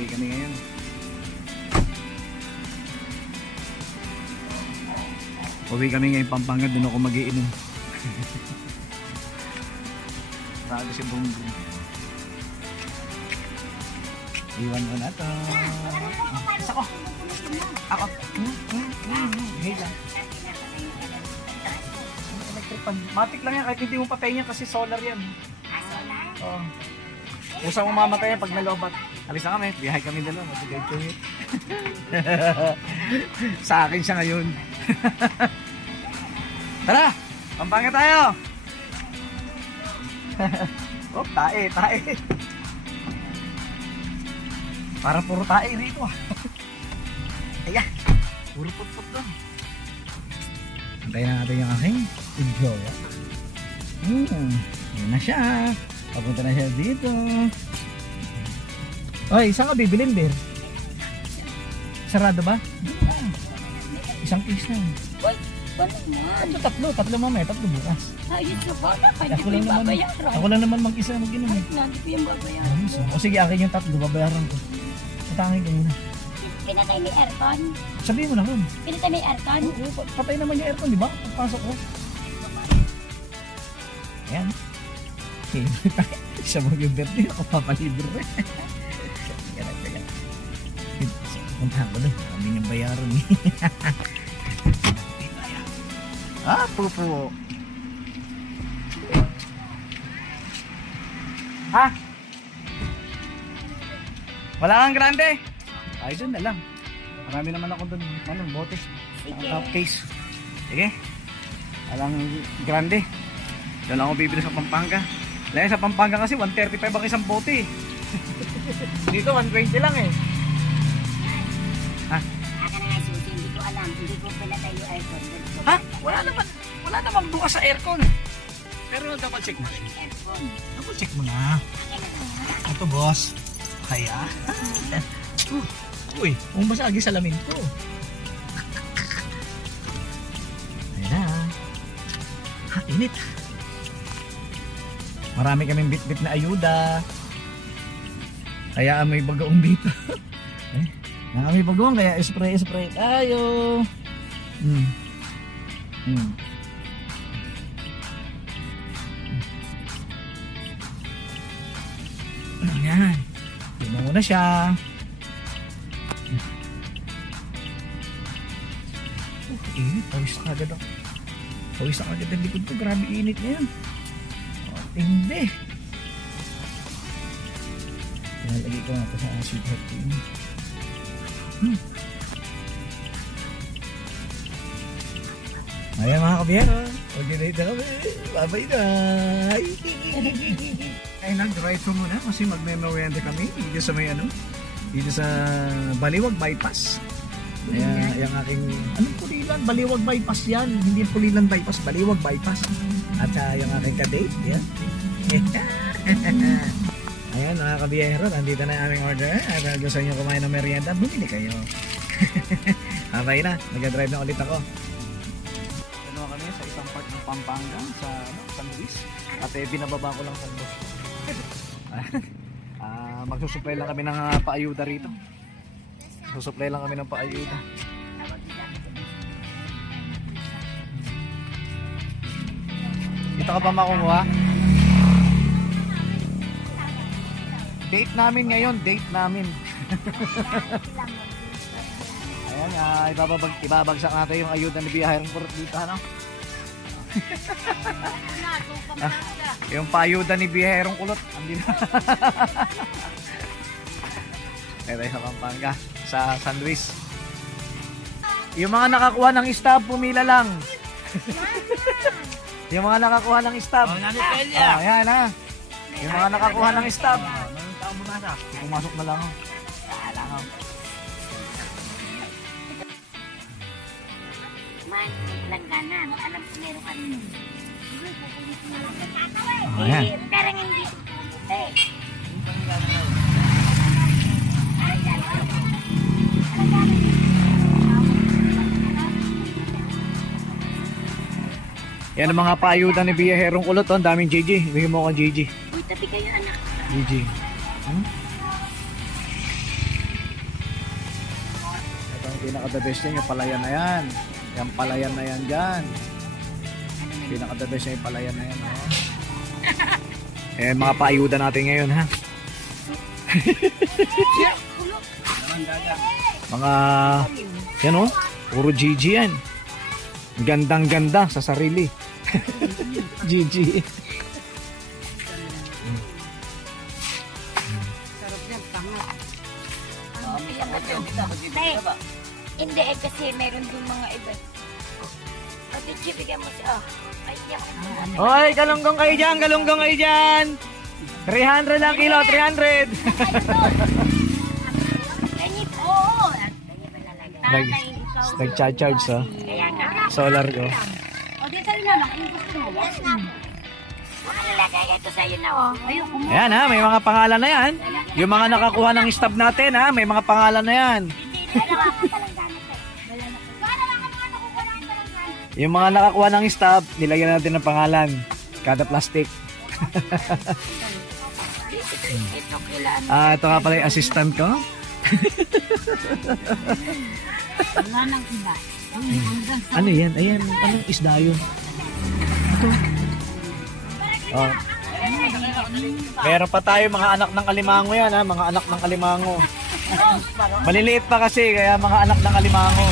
Uwi kami ngayon. Uwi kami ngayon Pampanga, doon ako mag-iinom. Sabi si Bongbong. Iwan ko na to. Ako. Ako. Hey lang. Matik lang yan kahit hindi mo patay niya kasi solar yan. Oh. Usang mamamatay yan pag nalobat. Alis na kami, biyahe kami dalawa. Matigay ko yun. Sa akin siya ngayon. Tara! Pampanga tayo! Oh, tae. Parang puro tae rito ah. Ayan, puro putput doon. Antayin na natin yung aking video. Yan na siya. Papunta na siya dito. Oy, saan ka bibilin, Bear? Sarado ba? Isang case na. Uy, wala na. Tatlo mamaya, tatlo bukas. Ayun sa bata, hindi ko yung babayaran. Ako lang naman mag-isa mag-inom eh. Hindi ko yung babayaran. O sige, akin yung tatlo, babayaran ko. Patangin ka muna. Pinatay may aircon? Sabihin mo na nun. Pinatay may aircon? Oo, patay naman yung aircon, di ba? Pagpasok ko. Ayan. Isa mo yung birthday, ako papalibre. Kaya. Puntahan ko doon, kami niyang bayaran eh. Ah, pupo. Ha? Wala kang grande? Ay, doon na lang. Marami naman ako doon. Ano, bote. Top case. Sige. Walang grande. Doon ako bibili sa Pampanga. Dahil sa Pampanga kasi 135 ang isang bote. Dito 120 lang eh. Ha? Aka na nga susi, hindi ko alam. Hindi ko pinatay yung aircon. Ha? Wala naman bukas sa aircon. Pero double check na rin. Double check mo na. Ito boss. Kaya. Uy, umbasagi salamin ko. Ayan na. Ha, init. Marami kaming bit-bit na ayuda. Kaya may bagoong dito. May bagoong kaya spray tayo. Ayan. Tignan mo na siya. Init. Pawis na agad ako. Pawis na agad ang likod ko. Grabe init na yan. Hindi. Nalagay ko na ito sa sweetheart ko. Ayan mga kabiyero. Okay na kami. Bye-bye na. Ay nag-drive ko muna kasi magme-merienda kami dito sa may dito sa Baliwag Bypass. Yung aking anong Pulilan? Baliwag Bypass yan. Hindi Pulilan Bypass, Baliwag Bypass. At yung aking kadate yan. Ayan mga kabiyero, nandito na yung aming order. At gusto nyo kumain ng merienda, bumili kayo. Abay na, nag-drive na ulit ako. Ano kami sa isang part ng Pampanga sa San Luis. At binababa ko lang sa bus. Magsusupply lang kami ng paayuda rito. Susupply lang kami ng paayuda. Dito ka ba makuha? Date namin ngayon, date namin. Ayan, ibabagsak natin yung ayuda ni Biyahirong Kulot dito, ano? Yung paayuda ni Biyahirong Kulot, andito. Ito sa Pampanga, sa San Luis. Yung mga nakakuha ng stab, pumila lang. Yung mga nakakuha ng stab. Ayan ha. Yung mga nakakuha ng stab. Pumasok na lang. Man, langganan. Alam ko meron ka rin. Ayan. Pero hindi. Yan ang mga paayuda ni Biyahirong Kulot. Ang daming JJ. Bigyan mo ako JJ. Uy, tabi kayo anak. JJ. Pinaka-the best yan, yung palayan na yan. Yung palayan na yan dyan. Pinaka-the best yan, yung palayan na yan. Oh. Eh, mga paayuda natin ngayon, ha? Mga, yan oh, puro GG yan. Gandang-ganda sa sarili. GG. Hindi kasi meron din mga iba. Pati bigyan mo siya. Ay, Hoy, galunggong kayo dyan, galunggong kayo dyan. 300 lang kilo, 300. Oo. Nag-charge, oh. Kaya nga. Solar ko. O, dito rin naman. Yung gusto mo. Yes, nga po. Mga nilagay ito sa'yo na, oh. Ayun, kumuha. Ayan ha, may mga pangalan na yan. Yung mga nakakuha ng stub natin ha, may mga pangalan na yan. Dalawa ko palang gamit eh. Dalawa ka mga nakukuha ng palang. Yung mga nakakuha ng stub, nilagyan natin ng pangalan. Kada plastic. Ito kailan. Ito nga pala yung assistant ko. Wala nang iba. Ano yan? Ayan, anong isda yun? Ito. Oh. Meron pa tayo mga anak ng alimango yan ha, mga anak ng alimango. Maliliit pa kasi, kaya mga anak ng alimango.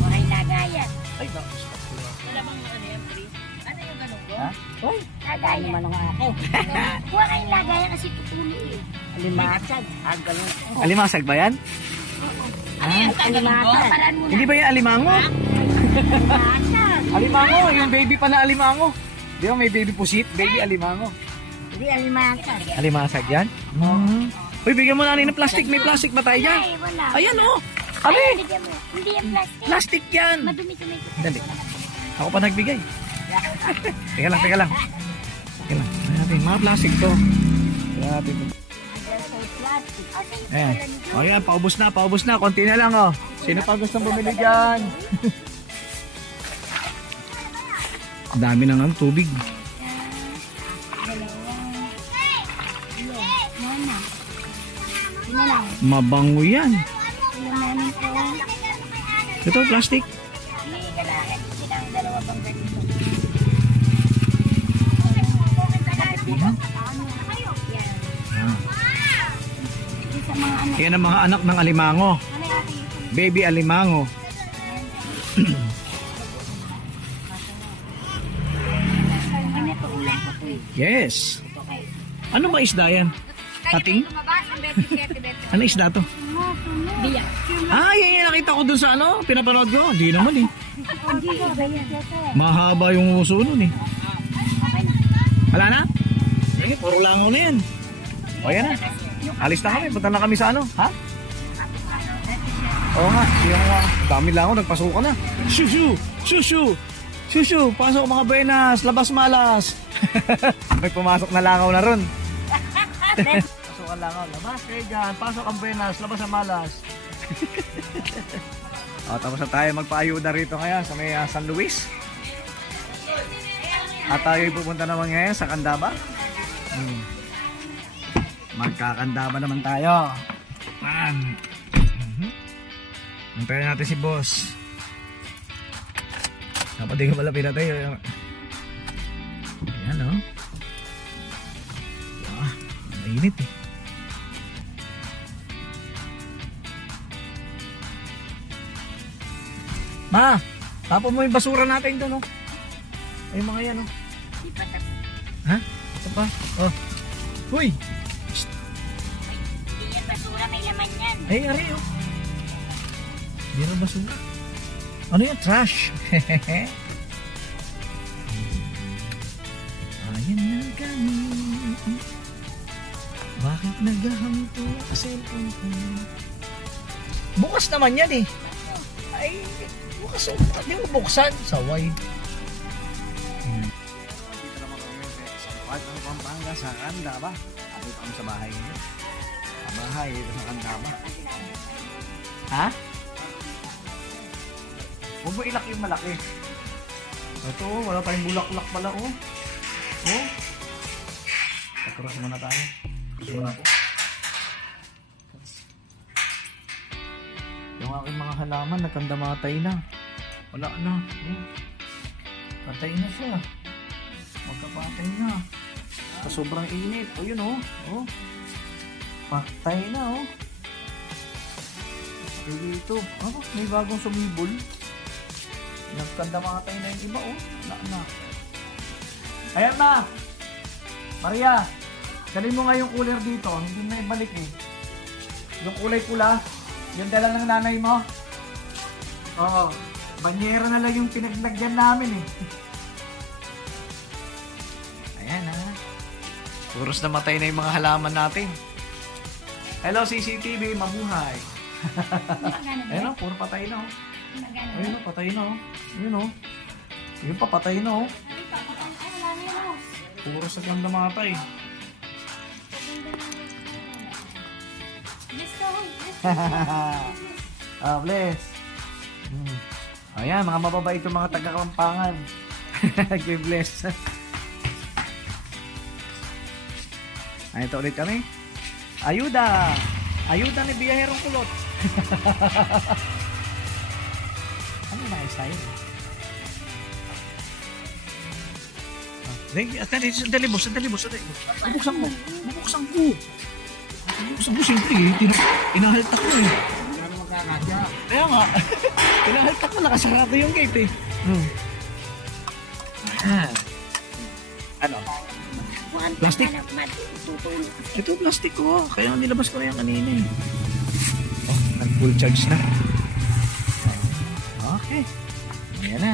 Waray lagayan. Ay, Wala bang ano yan, Pri? Ano yung ganun ko? ha? Uy, Lagayan. Ano nga ako? Huwag kayong lagayan kasi tutulo eh. Alimasag. Ganun. alimasag ba yan? Ano yung alimasag? Paraan mo na. Hindi ba yan alimango? Alimasag. Alimango, yung baby pa na alimango. Di ba may baby pusit? Baby alimango. Hindi alimasag. Alimasag yan? Uy, bigyan mo na ng plastic. May plastic ba tayo dyan? Ay, wala. Ayan oh. Ay, Abi, bigyan mo. Hindi yung plastic. plastic yan. Madumi-dumi. Dali. Ako pa nagbigay. Teka lang. Teka lang. Ayan natin, mga plastic to. Ayan natin to. Ayan. O yan, paubos na. Konti na lang oh. Sino pa gustong bumili dyan? Ang dami na ng tubig. Mabango yan. Ito, plastic. Yan ang mga anak ng alimango. Baby alimango. Yes. Ano ba isda yan? Pating? Ano isda to? Biyak. Ah, yan yung nakita ko dun sa ano, pinapanood ko. Hindi naman eh. Mahaba yung uso nun eh. Wala na? Eh, puro lango na yan. O yan na. Alis na kami, punta na kami sa ano. Ha? Oo nga, yung dami lango, nagpasukan na. Shushu! Shushu! Shushu! Pasok mga buenas, labas malas. May pumasok na langaw na ron. Pasok ang langaw, labas kayo dyan. Pasok ang buenas, labas ang malas. O, tapos na tayo magpaayuda rito ngayon sa may San Luis. At tayo pupunta naman ngayon sa Candaba. Magkakandaba naman tayo. Antayin natin si boss. Dapat di ka pala pinatay. Ayan o. Mainit eh. Ma, tapon mo yung basura natin doon o. Ay mga yan o. Ha? Ito pa? Oh. Uy! Hindi yan basura, may laman yan. Ay, ari o. Hindi na basura. Ano yan? Trash. Ayan na kami. Bakit naghahanto sa cellphone ko? Bukas naman yan eh. Ay, bukas o. Hindi mo buksan. Saway. Dito naman kami sa part ng Pampanga sa Candaba. Dito kami sa bahay niya. Sa bahay dito sa Candaba. Ha? Huwag mo ilak yung malaki. Ito, wala tayong bulaklak pala, oh. Oh. Paturas muna tayo. Paturas muna ako. Yung Yung aking mga halaman, nagkandamatay na. Wala na. Patay na siya. Magkapatay na. Sa sobrang init. O yun o. Oh. Patay na o. Patay dito. Oh, may bagong sumibol. Nagkandamatay na yung iba o. Wala na. Ayan na. Maria. Dalhin mo nga yung cooler dito. Hindi na ibalik eh. Yung kulay pula. Yung dala ng nanay mo. Oo. Banyera na lang yung pinaglagyan namin eh. Ayan ha. Puros namatay na yung mga halaman natin. Hello CCTV, mabuhay. Ayan o, puro patay na o. Ayun o, patay na o. Ayun o. Ayun pa, patay na o. Puro sa ganda matay. Ah, bless. Ayan, mga mababait yung mga taga-Kapampangan. Nag-bless. Ayan, ito ulit kami. Ayuda! Ayuda ni Biyaherong Kulot. Ano na kayo? Sandali mo. Bubuksan mo. Bubuksan ko. Siyempre, inahaltak ko eh. Kaya nga. Inahaltak ko, nakasarado yung gate eh. Ano? Plastic? Ito plastic ko. Kaya nilabas ko na yan kanina eh. Oh, nag-full charge na. Okay. Ayan na.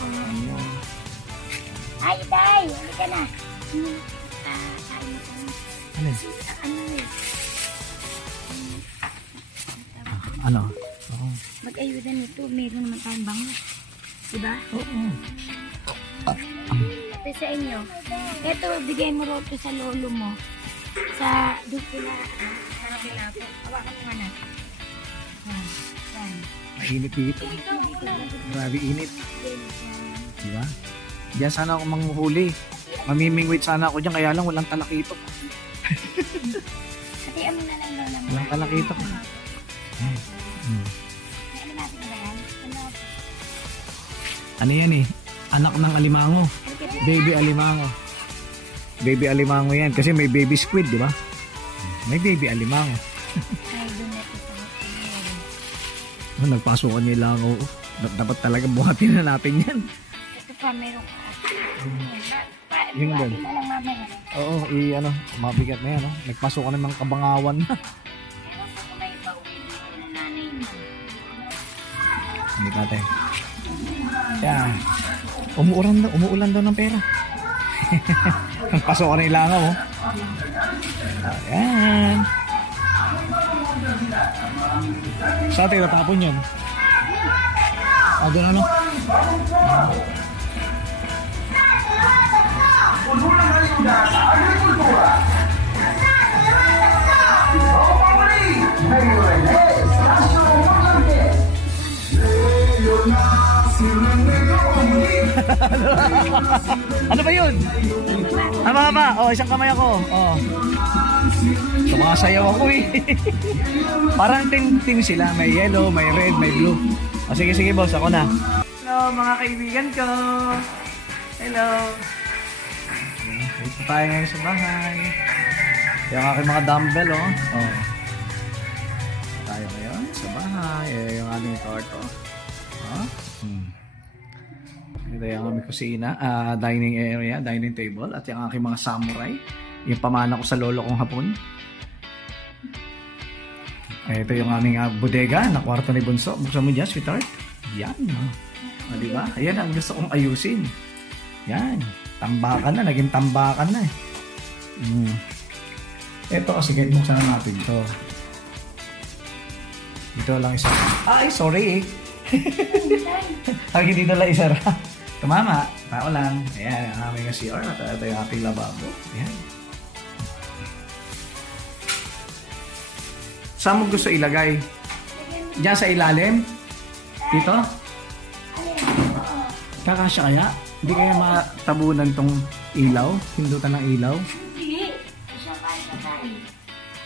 Ayan. Ay, day! Hindi ka na. Ano? Ano? Oo. Mag-ayuda nito. Meron naman tayong bango. Diba? Oo. Ito sa inyo. Ito, bigay mo ro sa lolo mo. Sa dito na. Harap nila po. Hawakan mo nga na. Mainit dito. Grabe init. Diba? Diyan sana ako manghuhuli. Mamimingwit sana ako dyan. Kaya lang walang talakitok. Hatian mo na lang lola mo. Walang talakitok. Ano natin ba yan? Ano yan eh? Anak ng alimango. Baby alimango. Baby alimango yan. Kasi may baby squid, di ba? May baby alimango. Ay, doon na ito. Nagpasukan nila ako. Dapat talaga buhatin na natin yan. Ito pa, meron ka. Yung doon. Buhatin na lang mamaya. Oo, mabigat na yan. No? Nagpasukan ng mga kabangawan na. Ewan ko kung may pauwi dito ng nanay mo. Hindi natin. Yan. Umuulan daw ng pera. Nagpasukan na ilangaw. Oh. Ayan. Sa atin, natapon yan. Doon ano? Ano ba yun? Haba. Oh, isang kamay ako. Oh. Sumasayaw ako eh. Parang team sila. May yellow, may red, may blue. O sige boss, ako na. Hello mga kaibigan ko. Hello. Dito tayo ngayon sa bahay. Yung aking mga dumbbell oh. Tayo ngayon sa bahay. Yung aming kwarto. Ito yung aming kusina. Dining area, dining table. At yung aking mga samurai. Yung pamana ko sa lolo kong hapon. Ito yung aming bodega na kwarto ni Bunso. Buksan mo dyan, sweetheart. Yan. Diba? Ayan ang gusto kong ayusin. Yan. Tambakan na. Naging tambakan na eh. Ito kasi kahit buksan na natin ito. Dito lang isa. Ay, sorry eh. Lagi dito lang isa. Tumama. Tao lang. Ayan. Ang aming CR. Ito yung ating lababo. Ayan. Saan mo gusto ilagay? Diyan sa ilalim? Dito? Kakasya kaya? Hindi kaya matabunan tong ilaw? Hindutan ng ilaw? Hindi.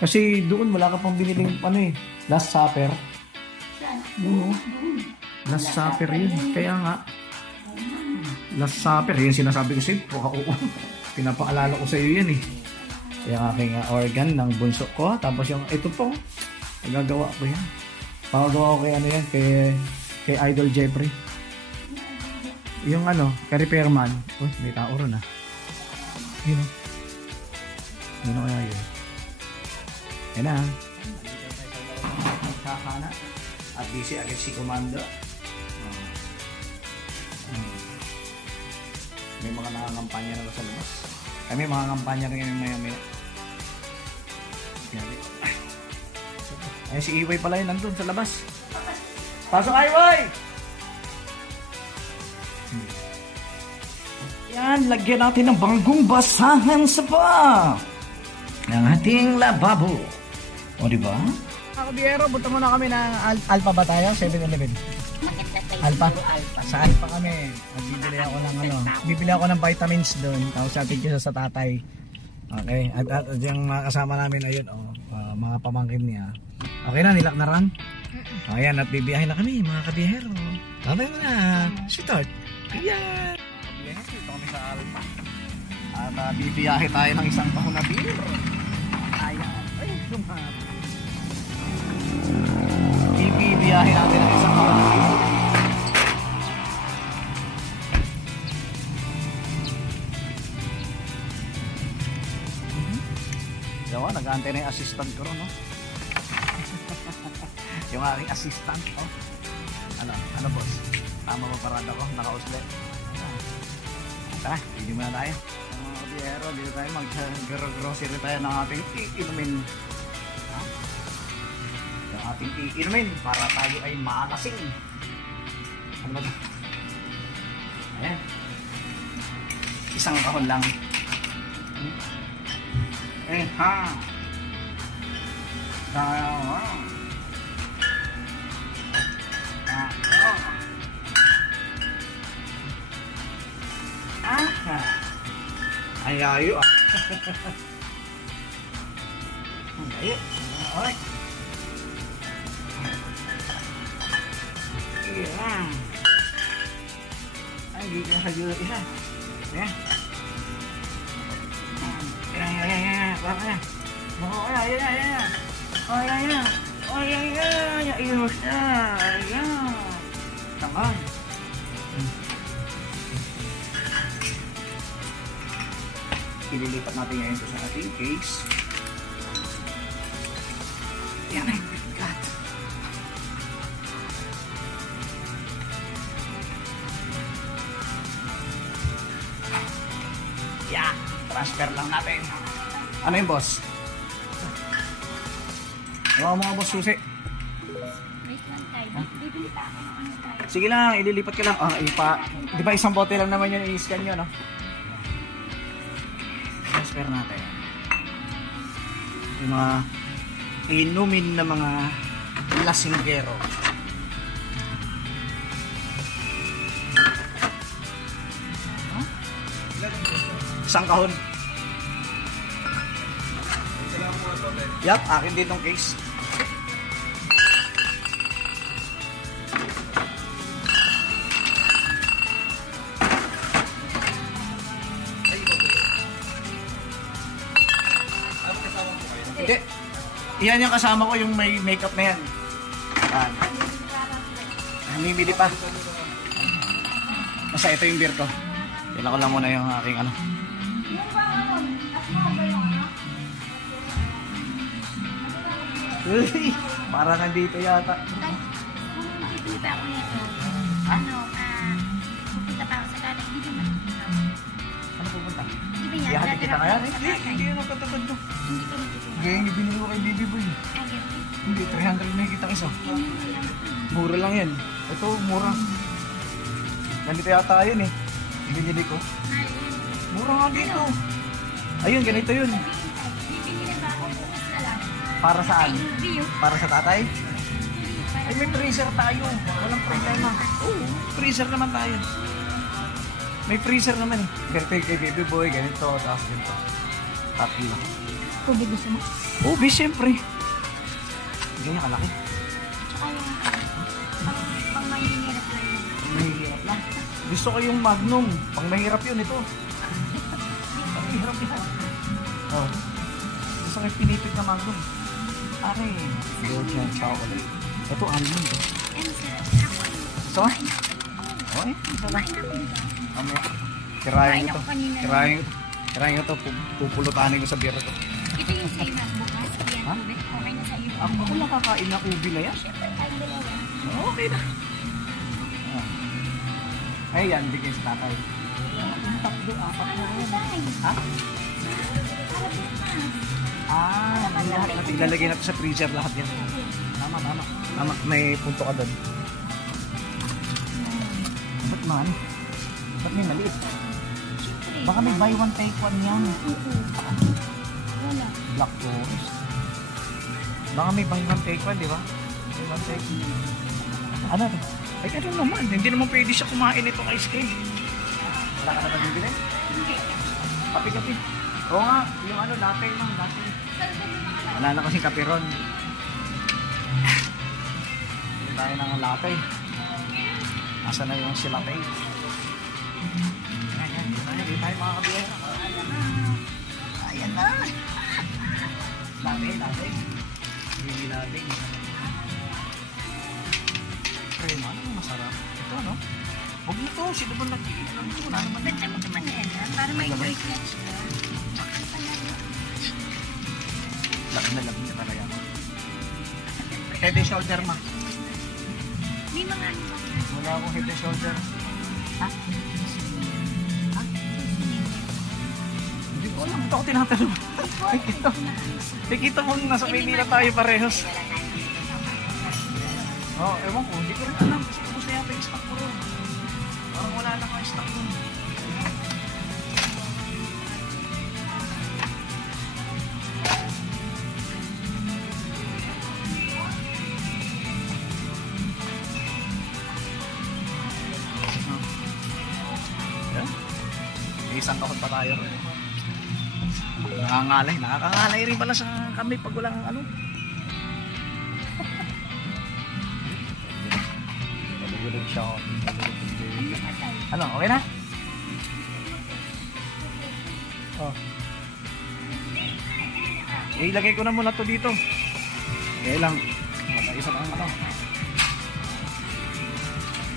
Kasi Kasi doon wala ka pang biniling last supper. Oo. Last Supper yun. Kaya nga. Last Supper. Yun sinasabi ko sa'yo. Oo. Pinapaalala ko sa'yo yan eh. Yung aking organ ng bunso ko. Tapos yung ito po. Nagagawa ko yan. Pagagawa ko kay ano yan. Kay Idol Jeffrey. Yung ano. Kay repairman. Uy, may tao ron ah. Yun o. Yun o kaya yun. Yan na. Kakana. At busy agad si Commander. May mga nangangampanya na sa labas. Kami mga kampanya rin kami maya-maya. Ay, si Iway pala yun nandun sa labas. Pasok, Iway! Yan, lagyan natin ng bagong basahan sa pa. Ng ating lababo. O, diba? Ako, Biero, buta muna kami ng Alpha ba tayo? 7-Eleven. Alpha? Sa Alpha kami. Bibili ako ng ano. Bibili ako ng vitamins doon. Tapos sa atin sa tatay. Okay. At yung mga kasama namin ayun. Mga pamangkin niya. Okay na, nilak na ran? Ayan, at bibiyahin na kami mga kabiyahero. Babay mo na. Start. Ayan. Kabiyahero, ito kami sa Alpha. At bibiyahe tayo ng isang taon na beer. Ayan. Ay, lumabas. Ibibiyahe natin ang isang taon na beer. Yawa, nag-aantay na yung assistant ko ron, no? Yung aking assistant, oh. Ano boss? Tama ba parada ko? Naka-uslet. Tara, hindi muna tayo. Mga kabiyero, dito tayo mag-grocery tayo ng ating iinumin. Yung ating iinumin para tayo ay malasing. Ano ba ito? Ayan. Isang kahon lang. Ha. Tayo. Ay ayo ah. Ayo. Alright. Iya. Ay gitu saja isa. Ya. Ya. Berapa ya? Oh ya. Oh ya. Oh ya. Ius ya. Tambah. Ililipat natin ngayon ito sa ating case. Yan ay bigat. Yan, transfer lang natin. Ano yung boss? Ano mga boss susi? Sige lang, ililipat ka lang. Di ba isang bote lang naman yun, i-scan nyo, no? Transfer natin. Yung mga inumin na mga lasinggero. Isang kahon. Yup, akin din tong case. Hindi. Iyan yung kasama ko, yung may makeup na yan. Yan. Namimili pa. Basta ito yung beer ko. Kailan ko lang muna yung aking ano. Uy, para nandito yata. Hindi pa ako nito. Pupunta pa ako sa kanay. Hindi naman. Ano pupunta? Hindi niya. Iyahatid kita kaya? Hindi yun ang katapad to. Hindi ko nito. Gaya yung binili ko kay Bibi Boy. Hindi, 300 na kita isa. Mura lang yan. Ito, mura. Ganito yata yun eh. Binili ko. Mura nga dito. Ayun, ganito yun. Para saan? Para sa tatay? Ay, may freezer tayo. Walang problema. Oo, freezer naman tayo. May freezer naman eh. Ganito kay Baby Boy, ganito, tapos ganito. Tatlo. Tubig gusto mo? Oo, siyempre. Ganyan kalaki. Gusto ko yung Magnum. Pang mahirap yun ito. Pang mahirap yan. Oh. Gusto ko yung pinipig na Magnum. Akin. Belgian chocolate. Ito almond. So? Okay. Mamaya. Kirahin ko to. Kirahin ko to. Pupulutanin ko sa beer to. Ito yung sa'yo na bukas. Ha? Okay na sa'yo. Ako lang kakain na ubi na yan. Siyempre tayo dalawa. Okay na. Ay, yan. Bigyan sa tatay. Tatlo, apat na yan. Ha? Lahat natin. Ilalagay natin sa freezer lahat yan. Tama. Tama, may punto ka doon. Ba't man? Ba't may maliit? Baka may buy one take one yan. Wala. Black Forest. Baka may buy one take one, di ba? Buy one take one. Ano ito? Ay, ano naman. Hindi naman pwede siya kumain itong ice cream. Wala ka na nabibili? Hindi. Kapi-kapi. Oo nga, yung ano, latte lang, latte. Wala na kasing kape ron. Hindi tayo ng latte. Nasa na yung si latte. Ayan, hindi tayo mga kabiyera. Ayan na. Latte. Hindi latte. Crema, ano masarap? Ito ano? Huwag nito, sino ba nag-iinom ito? Wala naman. Basta mo naman yan, ha? Para may break na siya. Laki na niya talaga. Head and shoulder, ma. May mga ano ba? Wala akong head and shoulder. Ha? Hindi ko alam. Ito ako tinatanong. Nakikita mo nasa Maynila tayo parehos. Oo, ewan ko. Hindi ko rin alam. Kasi kung gusto yata yung stock ko rin. Parang wala na akong stock ko. Isang kahon pa tayo rin. Nakakangalay rin pala sa kami pag walang ano. Malugulog siya. Ano, okay na? Oh. Ilagay ko na muna to dito. Kaya lang, isa lang ano.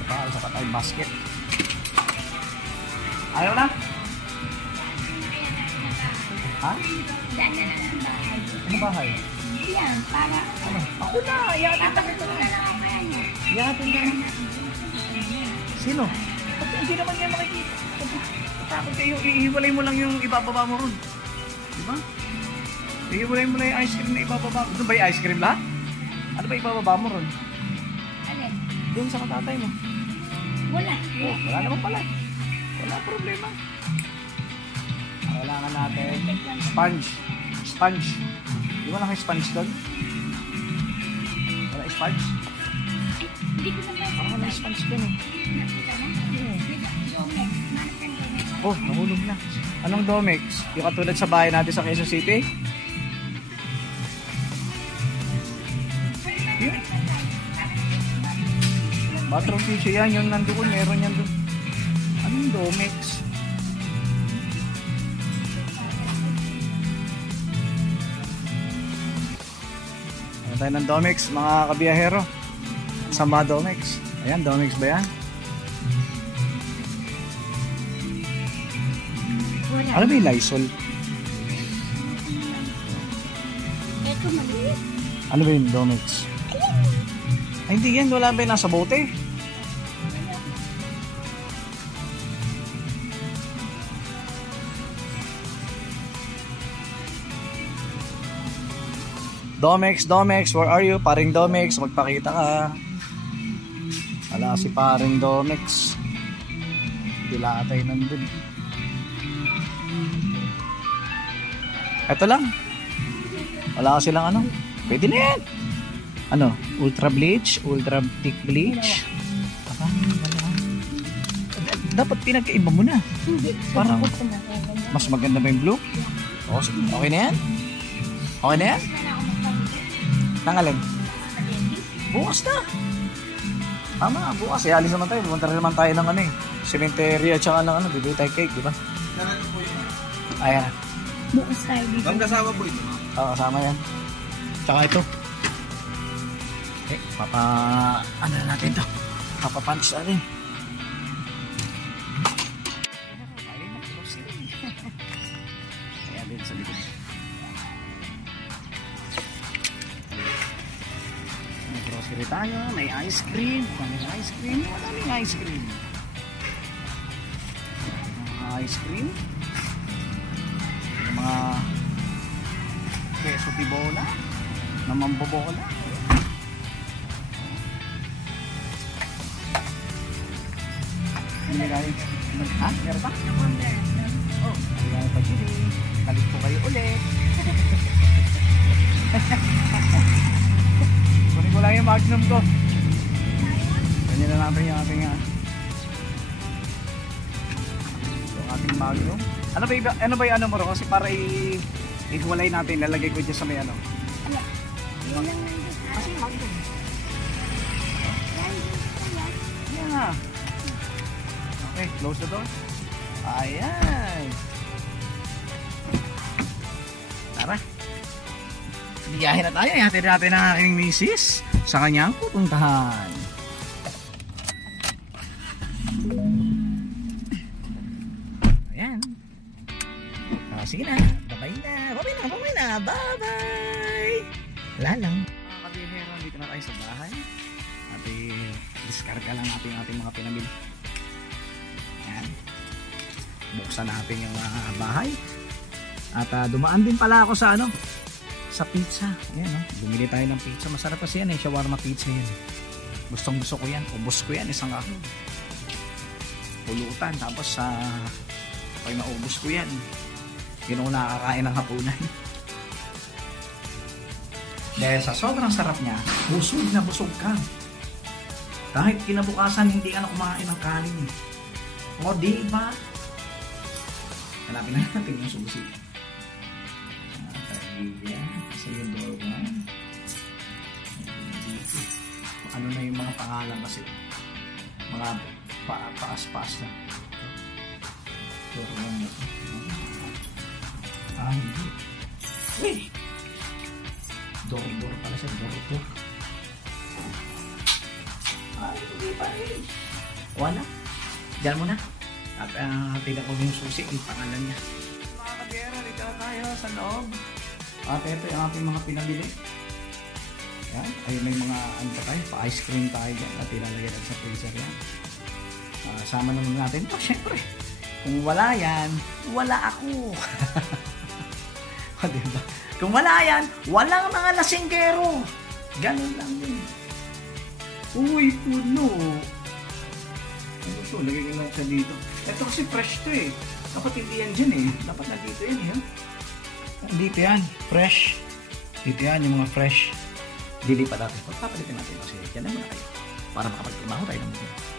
Para sa patay basket. Ayaw na? Ha? Daan na lang ang bahay. Ano bahay? Yan, para... Ano? Ako na! Iyatin na kita na! Iyatin na! Sino? Hindi naman niya makikita. Takot kayo, ihiwalay mo lang yung ibababa mo ron. Diba? Ihiwalay mo lang yung ice cream na ibababa mo. Doon ba yung ice cream lahat? Ano ba ibababa mo ron? Alin? Doon sa katatay mo. Wala. Oh, wala naman pala. Wala problema. Kailangan natin sponge. Di ba lang kayo sponge doon? Wala sponge? Hindi ko naman. Ako na sponge doon eh. Nakita mo? Oh, nahulog na. Anong Domex? Yung katulad sa bahay natin sa Quezon City? Yun. Bathroom tissue yan. Yung nandoon. Meron yan doon. Anong Domex? Ayan tayo ng Domex, mga kabiyahero. Sama Domex. Ayan, Domex ba yan? Wala. Ano ba yung Lysol? Ito maliit. Ano ba yung Domex? Ay, hindi yan. Wala ba yung nasa bote? Domex, where are you? Paring Domex, magpakita ka. Wala si paring Domex. Dila tayo nandun. Ito lang. Wala kasi lang ano. Pwede na yan. Ano? Ultra bleach? Ultra thick bleach? Dapat pinagkaiba mo na. Parang mas maganda ba yung blue? Okay na yan? Okay na yan? Nangaling? Bukas na. Tama, bukas. Alis naman tayo. Pumunta rin naman tayo ng ano eh. cemetery at saka ng ano, bibili tayo cake, di ba? Ayan. Bukas tayo dito. Ang kasama po ito. Oo, kasama yan. Tsaka ito. Okay, ano na natin to? Papapunch natin. Ayan din sa likod. May grocery tayo, may ice cream. Maraming ice cream. Maraming ice cream. Ice cream. Mga queso tibola na mambobola. Hindi kayo meron ba? Oh, hindi kayo pag-ibig. Balik po kayo ulit. Kunin ko lang yung magnum ko. Ganyan na natin yung ating magnum. Ano ba yung ano mo ro? Kasi para ihiwalay natin, lalagay ko dyan sa may ano. Ala, yun lang nandun. Kasi magnum. Yan na. Okay, close the door. Ayan. Tara. Biyahe na tayo. Ihatid natin ang aking misis sa kanyang pupuntahan. Ayan. Sige na. Bye-bye na. Bye-bye na. Bye-bye na. Bye-bye. Wala lang. Mga kabihero, dito na tayo sa bahay. At diskarga lang natin yung ating mga pinamili. Ayan. Buksan natin yung bahay. At dumaan din pala ako sa sa pizza. Ayan, bumili tayo ng pizza. Masarap kasi yan shawarma pizza yan. Gustong gusto ko yan. Ubus ko yan isang pulutan. Tapos pag naubos ko yan, yun ako nakakain ng hapunan. Dahil sa sobrang sarap niya, busog na busog ka. Kahit kinabukasan hindi ka na kumain ng kanin. O diba? Hanapin na natin yung susi. Kasi yung door 1. Ano na yung mga pangalan kasi? Mga paas-paas na. Door 1 na ito. Hindi. Uy! Door pala siya. Door. Hindi pa rin. Wala. Diyan mo na. At tignan ko yung susi, yung pangalan niya. Mga kabiyera, dito na tayo sa loob. At ito yung ating mga pinabili. Yan. Ay may mga tayo, pa-ice cream tayo dyan. At ilalagyan sa freezer yan. Sama naman natin ito, syempre. Kung wala yan, wala ako. Diba? Kung wala yan, walang mga lasinggero. Ganun lang yun. Uy, puno. Ano ito? Lagay ko lang siya dito. Ito kasi fresh to eh. Dapat hindi yan dyan eh. Dapat na dito yan eh. Dito yan. Fresh. Dito yan yung mga fresh. Dilipat natin. Pagpapalitin natin kasi yan na muna kayo. Para makapagtrabaho tayo ng mga.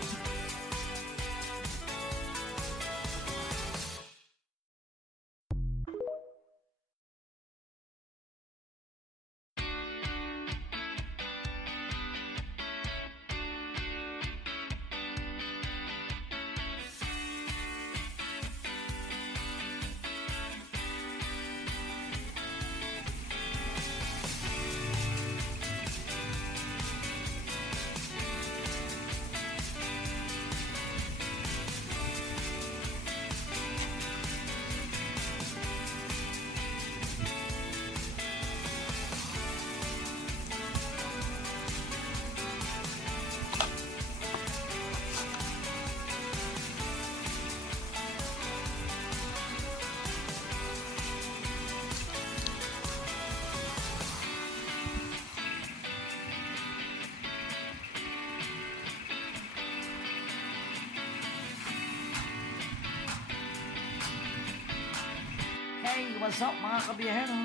Hey, what's up mga kabiyahero?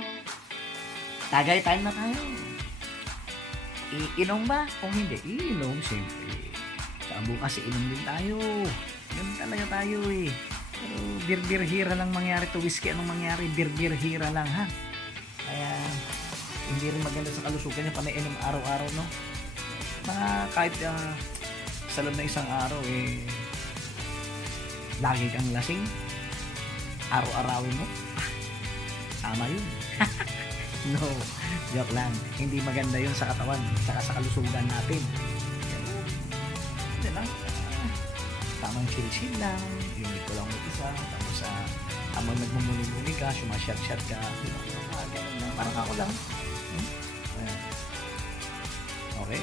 Tagay time na tayo. Iinom ba? Kung hindi, iinom siyempre. Bukas iinom din tayo. Ganun talaga tayo eh. Pero bir-bir-hira lang mangyari to. Whiskey anong mangyari? Bir-bir-hira lang ha. Kaya hindi rin maganda sa kalusugan yung panainom araw-araw no. Kahit sa loob na isang araw eh lagi kang lasing, araw-arawin mo, tama yun. No, joke lang. Hindi maganda yun sa katawan, saka sa kalusugan natin. Hindi lang, tamang chill-chill lang, yung ito lang mag-isa, tapos tamang nagmumuni-muni ka, sumasyat-syat ka, di ba? Ganun lang, parang ako lang. Ayan. Okay?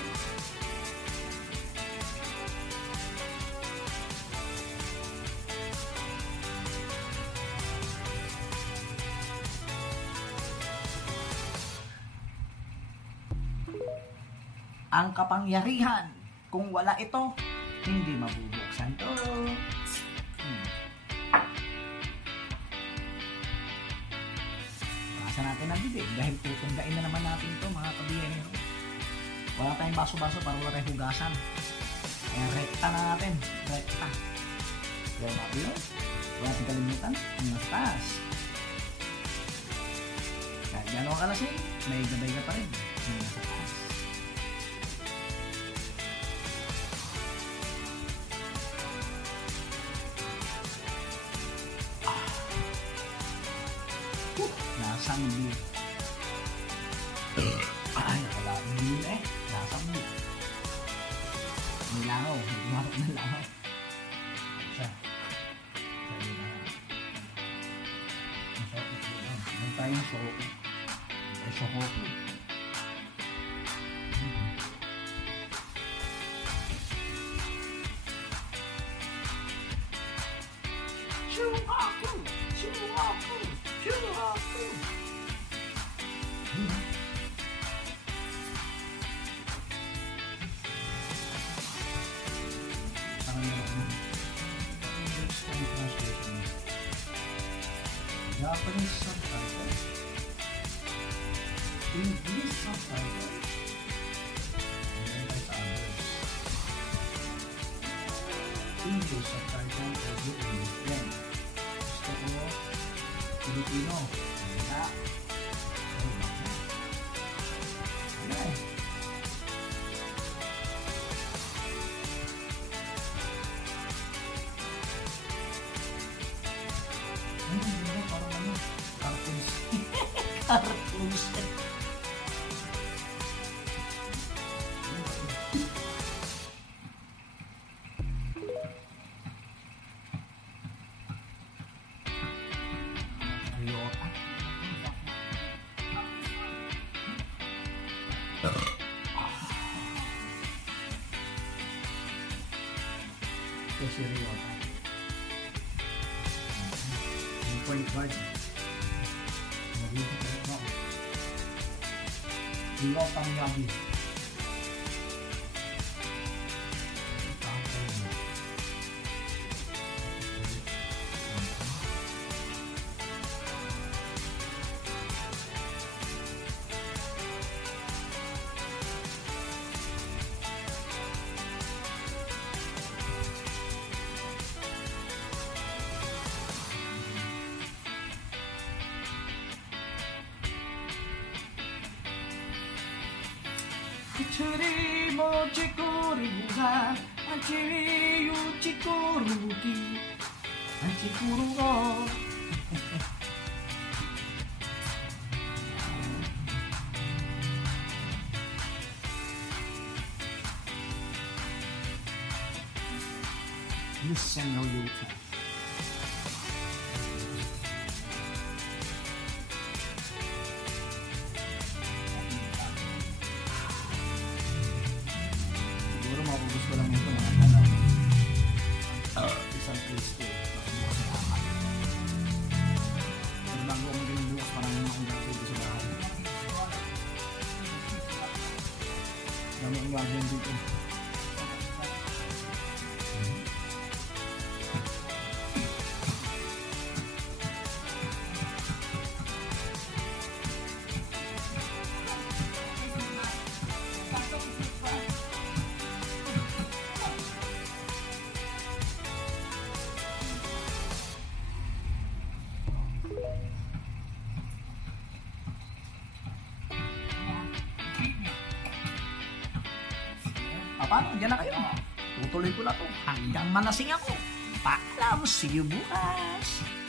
Ang kapangyarihan, kung wala ito, hindi mabubuksan to. Basa natin ang bibig dahil tutunggain na naman natin ito, mga kabiyahero. Wala tayong baso-baso para wala tayong hugasan. Ayan, rekta na natin. Rekta. Kaya natin yun. Wala natin kalimutan. Ang nastas. Kahit gano'n ka lasing, may gabay ka pa rin. Ang nastas. Nasang beer. Ay, wala yung beer eh. Nasang beer. May langaw. May gumarap ng langaw. Siya. Sabi na. Masarap ito lang. May tayong soko. May soko. Shuhaku! Shuhaku! Shuhaku! Japanese subtitle, English subtitle, and then there's others. English subtitle or English yan. Gusto ko Filipino. Wala. Wala eh. Parang ano, cartoons. Cartoons. Ito si Ryota. Yung point guard. Nag-iisip ko ako. Ryota Miyagi. Churi mo chikuri buga, anchiri yu chikuru ki, anchikuru go. Listen no Yuta. Mapubos ko lang ito mga tanong. Isang place ko. Pero bago ako maging bukas, parang naman akong gagawin sa bahay. Dami ang gagawin dito. Paano? Diyan na kayo. Tutuloy ko na to hanggang malasing ako. Paalam, see you bukas!